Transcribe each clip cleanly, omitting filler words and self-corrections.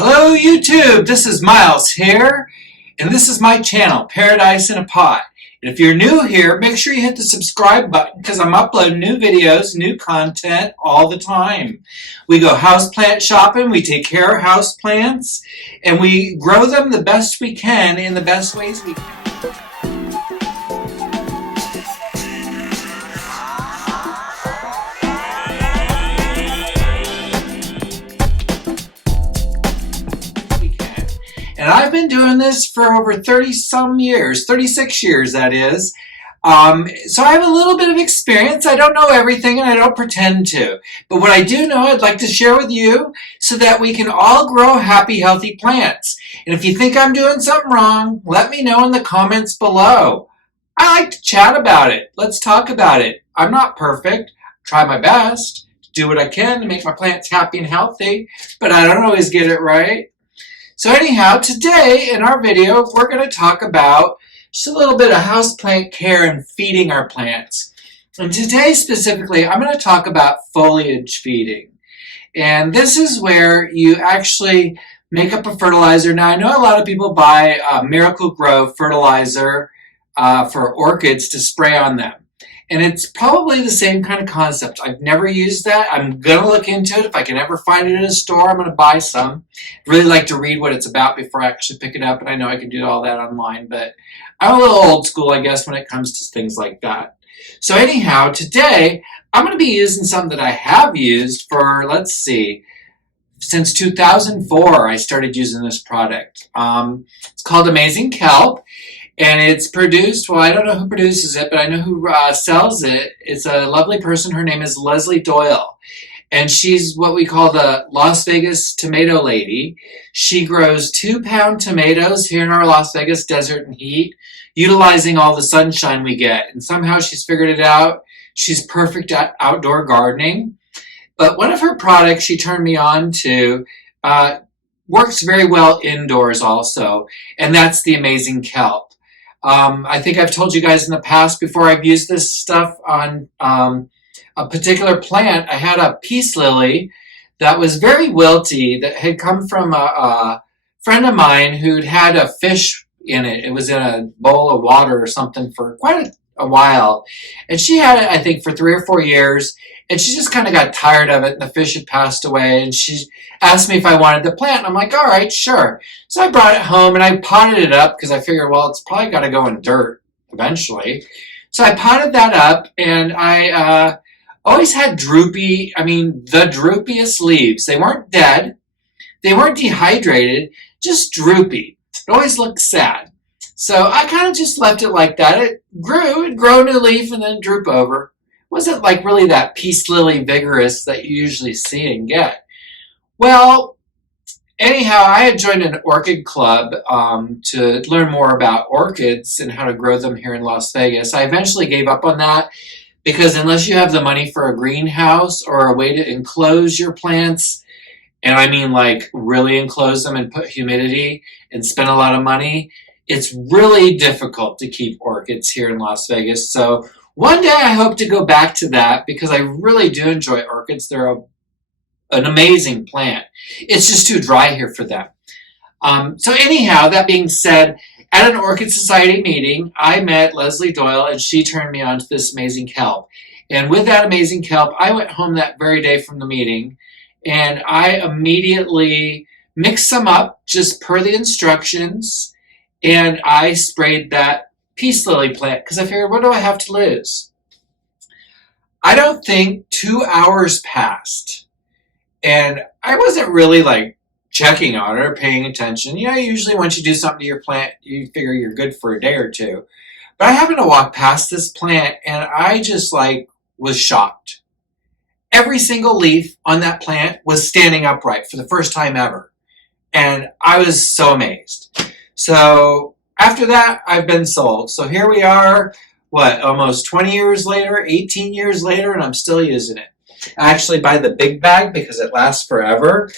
Hello YouTube, this is Miles here, and this is my channel, Paradise in a Pot. And if you're new here, make sure you hit the subscribe button because I'm uploading new videos, new content all the time. We go houseplant shopping, we take care of houseplants, and we grow them the best we can in the best ways we can. And I've been doing this for over 30-some years, 36 years that is. So I have a little bit of experience. I don't know everything and I don't pretend to. But what I do know, I'd like to share with you so that we can all grow happy, healthy plants. And if you think I'm doing something wrong, let me know in the comments below. I like to chat about it. Let's talk about it. I'm not perfect. I try my best to do what I can to make my plants happy and healthy, but I don't always get it right. So anyhow, today in our video, we're going to talk about just a little bit of houseplant care and feeding our plants. And today specifically, I'm going to talk about foliage feeding. And this is where you actually make up a fertilizer. Now, I know a lot of people buy Miracle Grow fertilizer for orchids to spray on them. And it's probably the same kind of concept. I've never used that. I'm going to look into it. If I can ever find it in a store, I'm going to buy some. I'd really like to read what it's about before I actually pick it up. And I know I can do all that online. But I'm a little old school, I guess, when it comes to things like that. So anyhow, today, I'm going to be using something that I have used for, let's see, since 2004, I started using this product. It's called Amazing Kelp. And it's produced, well, I don't know who produces it, but I know who sells it. It's a lovely person. Her name is Leslie Doyle. And she's what we call the Las Vegas tomato lady. She grows 2-pound tomatoes here in our Las Vegas desert and heat, utilizing all the sunshine we get. And somehow she's figured it out. She's perfect at outdoor gardening. But one of her products she turned me on to works very well indoors also, and that's the Amazing Kelp. I think I've told you guys in the past before I've used this stuff on a particular plant. I had a peace lily that was very wilty that had come from a friend of mine who'd had a fish in it. It was in a bowl of water or something for quite a while. And she had it, I think, for 3 or 4 years. And she just kind of got tired of it, and the fish had passed away, and she asked me if I wanted the plant. And I'm like, all right, sure. So I brought it home, and I potted it up because I figured, well, it's probably got to go in dirt eventually. So I potted that up, and I always had the droopiest leaves. They weren't dead. They weren't dehydrated, just droopy. It always looked sad. So I kind of just left it like that. It would grow a new leaf, and then droop over. Wasn't like really that peace lily vigorous that you usually see and get. Well, anyhow, I had joined an orchid club to learn more about orchids and how to grow them here in Las Vegas. I eventually gave up on that because unless you have the money for a greenhouse or a way to enclose your plants, and I mean like really enclose them and put humidity and spend a lot of money, it's really difficult to keep orchids here in Las Vegas. So one day I hope to go back to that because I really do enjoy orchids. They're an amazing plant. It's just too dry here for them. So anyhow, that being said, at an Orchid Society meeting, I met Leslie Doyle and she turned me on to this Amazing Kelp. And with that Amazing Kelp, I went home that very day from the meeting and I immediately mixed some up just per the instructions and I sprayed that peace lily plant because I figured, what do I have to lose? I don't think 2 hours passed and I wasn't really like checking on it or paying attention. You know, usually once you do something to your plant, you figure you're good for a day or two. But I happened to walk past this plant and I just like was shocked. Every single leaf on that plant was standing upright for the first time ever. And I was so amazed. So after that, I've been sold. So here we are, almost 20 years later, 18 years later, and I'm still using it. I actually buy the big bag because it lasts forever.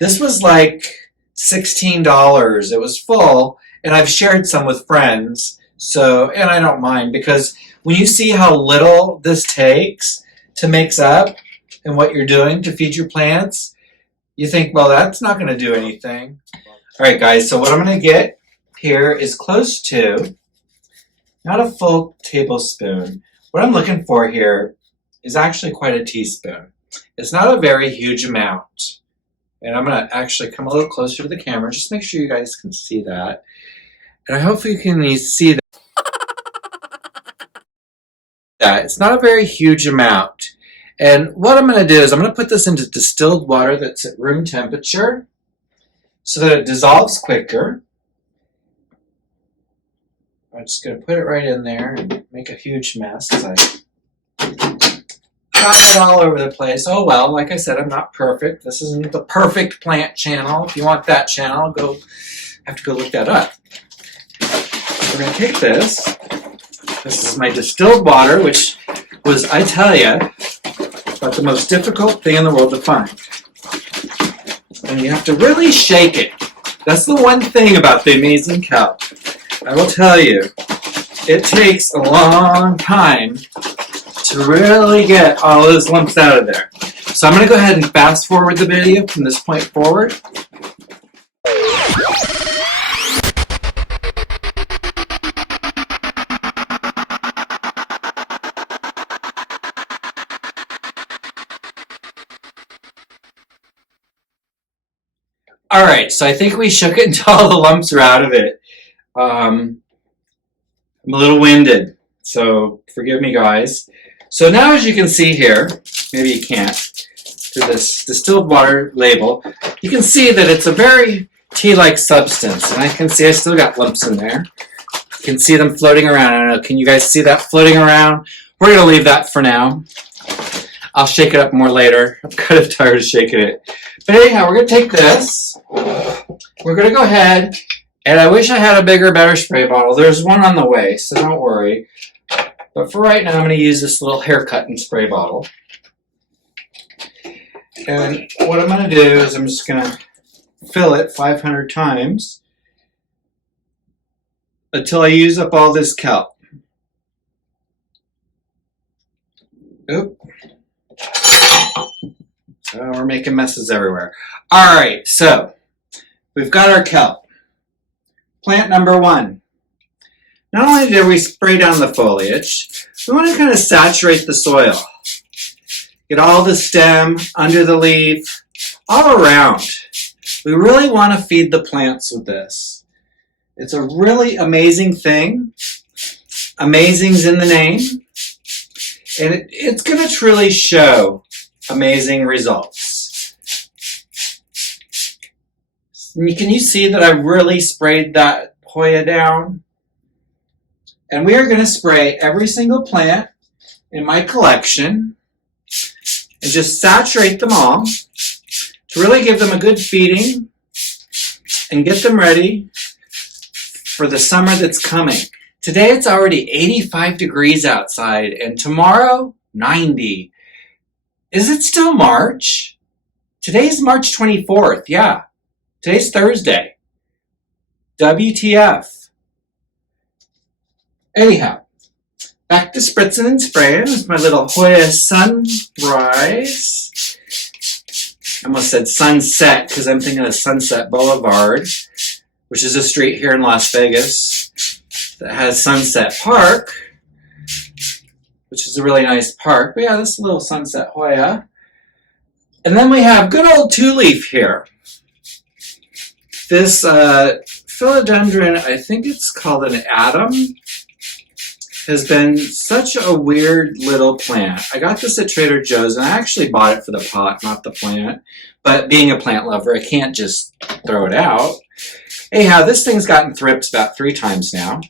This was like $16. It was full, and I've shared some with friends. So, and I don't mind because when you see how little this takes to mix up and what you're doing to feed your plants, You think, well, that's not going to do anything. All right, guys, so what I'm going to get here is close to, not a full tablespoon. What I'm looking for here is actually quite a teaspoon. It's not a very huge amount. And I'm going to actually come a little closer to the camera. Just make sure you guys can see that. And I hope you can see that. It's not a very huge amount. And what I'm going to do is I'm going to put this into distilled water that's at room temperature so that it dissolves quicker. I'm just going to put it right in there and make a huge mess as I got it all over the place. Oh well, like I said, I'm not perfect. This isn't the perfect plant channel. If you want that channel, have to go look that up. We're going to take this. This is my distilled water, which was, I tell you, about the most difficult thing in the world to find. And you have to really shake it. That's the one thing about the Amazing Kelp. I will tell you, it takes a long time to really get all those lumps out of there. So I'm going to go ahead and fast forward the video from this point forward. Alright, so I think we shook it until all the lumps are out of it. I'm a little winded, so forgive me, guys. So now, as you can see here, maybe you can't, through this distilled water label, you can see that it's a very tea-like substance. And I can see I still got lumps in there. You can see them floating around. I don't know, can you guys see that floating around? We're going to leave that for now. I'll shake it up more later. I'm kind of tired of shaking it. But anyhow, we're going to take this. We're going to go ahead, and I wish I had a bigger, better spray bottle. There's one on the way, so don't worry. But for right now, I'm going to use this little haircut and spray bottle. And what I'm going to do is I'm just going to fill it 500 times until I use up all this kelp. Oop. So we're making messes everywhere. All right, so we've got our kelp. Plant number 1. Not only did we spray down the foliage, we want to kind of saturate the soil. Get all the stem, under the leaf, all around. We really want to feed the plants with this. It's a really amazing thing. Amazing's in the name. And it's going to truly show amazing results. Can you see that I really sprayed that Hoya down? And we are going to spray every single plant in my collection and just saturate them all to really give them a good feeding and get them ready for the summer that's coming. Today it's already 85 degrees outside and tomorrow 90. Is it still March? Today's March 24th, yeah. Today's Thursday. WTF. Anyhow, back to spritzing and spraying with my little Hoya Sunrise. I almost said sunset because I'm thinking of Sunset Boulevard, which is a street here in Las Vegas that has Sunset Park, which is a really nice park. But yeah, this is a little Sunset Hoya. And then we have good old two-leaf here. This philodendron, I think it's called an Atom, has been such a weird little plant. I got this at Trader Joe's, and I actually bought it for the pot, not the plant. But being a plant lover, I can't just throw it out. Anyhow, this thing's gotten thrips about 3 times now,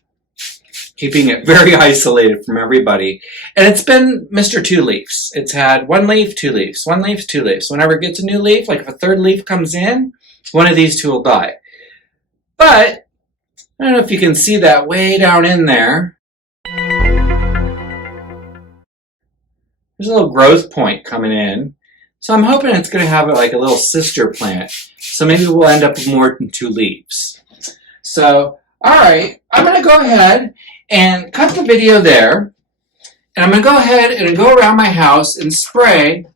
keeping it very isolated from everybody. And it's been Mr. Two Leaves. It's had 1 leaf, 2 leaves, 1 leaf, 2 leaves. Whenever it gets a new leaf, like if a 3rd leaf comes in, one of these 2 will die. But I don't know if you can see that way down in there. There's a little growth point coming in. So I'm hoping it's going to have like a little sister plant. So maybe we'll end up with more than 2 leaves. So, all right, I'm going to go ahead and cut the video there. And I'm going to go ahead and go around my house and spray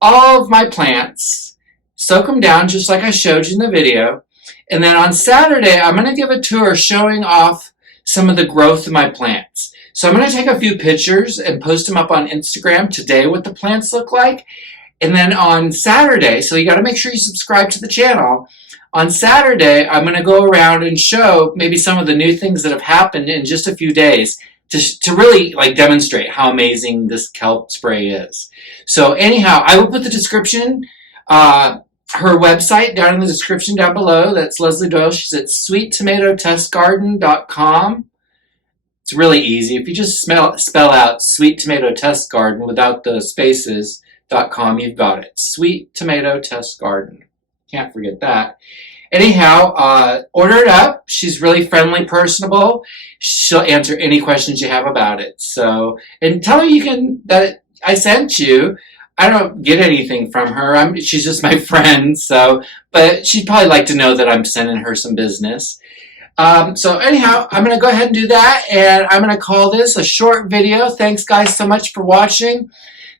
all of my plants soak them down just like I showed you in the video. And then on Saturday, I'm going to give a tour showing off some of the growth of my plants. So I'm going to take a few pictures and post them up on Instagram today, what the plants look like. And then on Saturday, so you got to make sure you subscribe to the channel. On Saturday, I'm going to go around and show maybe some of the new things that have happened in just a few days to really like demonstrate how amazing this kelp spray is. So anyhow, I will put the description, her website down in the description down below. That's Leslie Doyle. She's at Sweettomatotestgarden.com. It's really easy. If you just spell out Sweettomatotestgarden without the spaces.com, you've got it. Sweettomatotestgarden. Can't forget that. Anyhow, order it up. She's really friendly, personable. She'll answer any questions you have about it. So, and tell her that I sent you. I don't get anything from her. She's just my friend. So, but she'd probably like to know that I'm sending her some business. So anyhow, I'm going to go ahead and do that, and I'm going to call this a short video. Thanks, guys, so much for watching.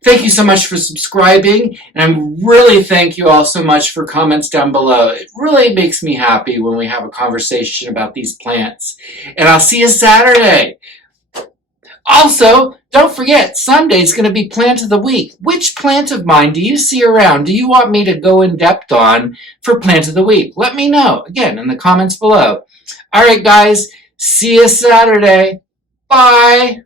Thank you so much for subscribing, and I really thank you all so much for comments down below. It really makes me happy when we have a conversation about these plants. And I'll see you Saturday. Also, don't forget, Sunday's going to be Plant of the Week. Which plant of mine do you see around? Do you want me to go in depth on for Plant of the Week? Let me know, again, in the comments below. All right, guys, see you Saturday. Bye.